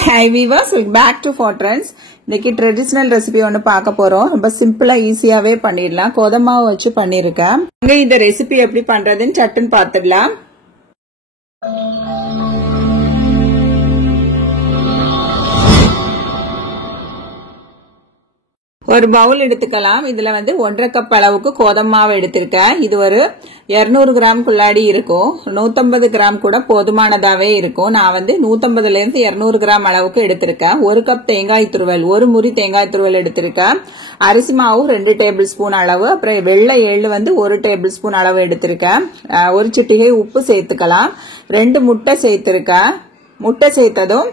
Hi viewers, welcome back to Fortress. இன்னைக்கு traditional recipe ஒன்னு பார்க்க போறோம். ரொம்ப சிம்பிளா ஈஸியாவே பண்ணிடலாம். கோதுமை மாவு வச்சு பண்ணிருக்கேன். அங்க இந்த ரெசிபி எப்படி பண்றதுன்னு சட்டுன்னு பார்த்துடலாம். ஒரு பவுல் எடுத்துக்கலாம். இதுல வந்து 1.5 கப் அளவுக்கு கோதுமை மாவு எடுத்திருக்கேன். இது ஒரு 200 கிராம் குள்ளாடி இருக்கும். 150 கிராம் கூட போதுமானதாவே இருக்கும். நான் வந்து 150 ல இருந்து 200 கிராம் அளவுக்கு எடுத்திருக்கேன். 1 கப் தேங்காய் துருவல், ஒரு முறி தேங்காய் துருவல் எடுத்திருக்கேன். அரிசி மாவு 2 டேபிள் ஸ்பூன் அளவு, அப்புறம் வெள்ளை எள்ளு வந்து 1 டேபிள் ஸ்பூன் அளவு எடுத்திருக்கேன். ஒரு சிட்டிகை உப்பு சேர்த்துக்கலாம். 2 முட்டை சேர்த்திருக்கேன். முட்டை சேர்த்ததும்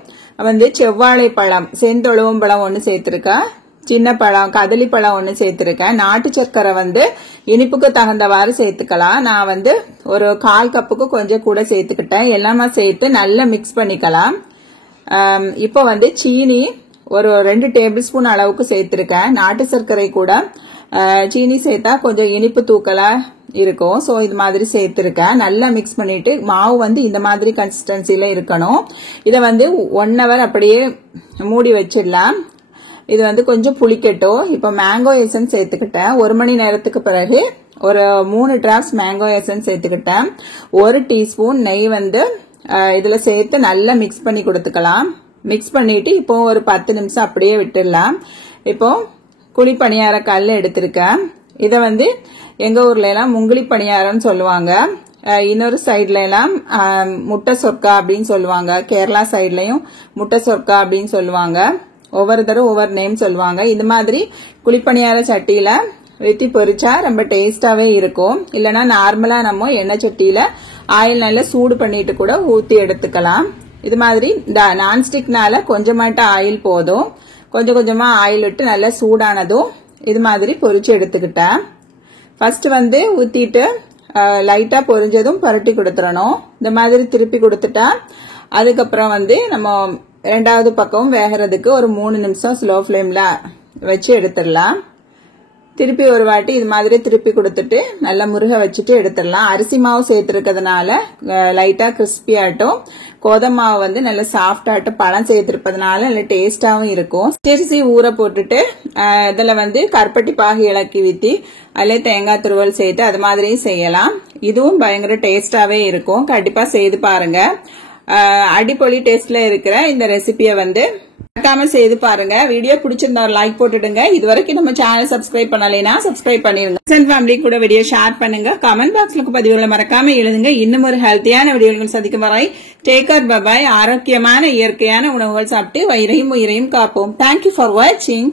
வந்து செவ்வாழை பழம், செந்தொழுவம் பழம் ஒன்னு சேர்த்திருக்கேன். சின்ன பழம், கதலி பழம் ஒன்னு சேர்த்திருக்கேன். நாட்டு சர்க்கரை வந்து இனிப்புக்கு தகுந்தவாறு சேர்த்துக்கலாம். நான் வந்து ஒரு 1/4 கப்புக்கு கொஞ்சம் கூட சேர்த்துக்கிட்டேன். எல்லாமே சேர்த்து நல்லா மிக்ஸ் பண்ணிக்கலாம். இப்போ வந்து சீனி ஒரு 2 டேபிள் ஸ்பூன் அளவுக்கு சேர்த்திருக்கேன். நாட்டு சர்க்கரை கூட சீனி சேர்த்தா கொஞ்சம் இனிப்பு தூக்கலா இருக்கும். சோ இது மாதிரி சேர்த்திருக்கேன். நல்லா மிக்ஸ் பண்ணிட்டு மாவு வந்து இந்த மாதிரி கன்சிஸ்டன்சில இருக்கணும். இத வந்து 1 hour அப்படியே மூடி வச்சிடலாம். இது வந்து கொஞ்சம் புளிக்கட்டும். இப்ப மேங்கோ எசன்ஸ் சேர்த்துக்கிட்டேன். 1 மணி நேரத்துக்கு பிறகு ஒரு 3 டிராப்ஸ் மேங்கோ எசன்ஸ் சேர்த்துக்கிட்டேன். 1 டீஸ்பூன் நெய் வந்து இதுல சேர்த்து நல்லா மிக்ஸ் பண்ணி கொடுத்துக்கலாம். மிக்ஸ் பண்ணிட்டு இப்போ ஒரு 10 நிமிஷம் அப்படியே விட்டுடலாம். இப்போ குழி பணியார கல் எடுத்திருக்கேன். இத வந்து எங்க ஊர்ல எல்லாம் முங்குளி பணியாரம்னு சொல்லுவாங்க. இன்னொரு சைட்ல எல்லாம் முட்டை சொர்க்கா அப்படின்னு சொல்லுவாங்க. கேரளா சைட்லயும் முட்டை சொர்க்கா அப்படின்னு சொல்லுவாங்க. ஒவ்வொரு தடவை ஒவ்வொரு நேம் சொல்லுவாங்க. இந்த மாதிரி குழிப்பணியார சட்டியில வெத்தி பொரிச்சா ரொம்ப டேஸ்டாவே இருக்கும். இல்லனா நார்மலா நம்ம எண்ணெய் சட்டியில ஆயில் நல்லா சூடு பண்ணிட்டு கூட ஊத்தி எடுத்துக்கலாம். இது மாதிரி இந்த நான்ஸ்டிக்னால கொஞ்சமாட்ட ஆயில் போதும். கொஞ்சம் கொஞ்சமா ஆயில் விட்டு நல்லா சூடானதும் இது மாதிரி பொரிச்சு எடுத்துக்கிட்டேன். ஃபர்ஸ்ட் வந்து ஊத்திட்டு லைட்டா பொரிஞ்சதும் பரட்டி கொடுத்துறணும். இந்த மாதிரி திருப்பி கொடுத்துட்டா அதுக்கப்புறம் வந்து நம்ம ரெண்டாவது பக்கம் வேகிறதுக்கு ஒரு 3 நிமிஷம் ஸ்லோ ஃப்ளேம்ல வச்சு எடுத்துடலாம். திருப்பி ஒரு வாட்டி இது மாதிரி திருப்பி கொடுத்துட்டு நல்லா முருக வச்சுட்டு எடுத்துடலாம். அரிசி மாவு சேர்த்திருக்கிறதுனால லைட்டா கிறிஸ்பி ஆட்டும், கோதுமை மாவு வந்து நல்ல சாஃப்ட் ஆட்டும், பழம் சேர்த்திருப்பதனால நல்ல டேஸ்டாவும் இருக்கும். அரிசி ஊற போட்டுட்டு இதுல வந்து கருப்பட்டி பாகு இலக்கி ஊத்தி அதுல தேங்காய் துருவல் சேர்த்து அது மாதிரியும் செய்யலாம். இதுவும் பயங்கர டேஸ்டாவே இருக்கும். கண்டிப்பா செய்து பாருங்க. அடிப்பொலி டேஸ்ட்ல இருக்கிற இந்த ரெசிபியை வந்து மறக்காம செய்து பாருங்க. வீடியோ பிடிச்சிருந்தா ஒரு லைக் போட்டுடுங்க. இது வரைக்கும் நம்ம சேனல் சப்ஸ்கிரைப் பண்ணலைன்னா சப்ஸ்கிரைப் பண்ணிருங்க. ஃபேமிலி கூட வீடியோ ஷேர் பண்ணுங்க. கமெண்ட் பாக்ஸ்ல பதிவுகளை மறக்காம எழுதுங்க. இன்னும் ஒரு ஹெல்த்தியான வீடியோகள் சந்திக்கும் வரை டேக் கேர், பை. ஆரோக்கியமான இயற்கையான உணவுகள் சாப்பிட்டு வயிறையும் உயிரையும் காப்போம். தேங்க்யூ ஃபார் வாட்சிங்.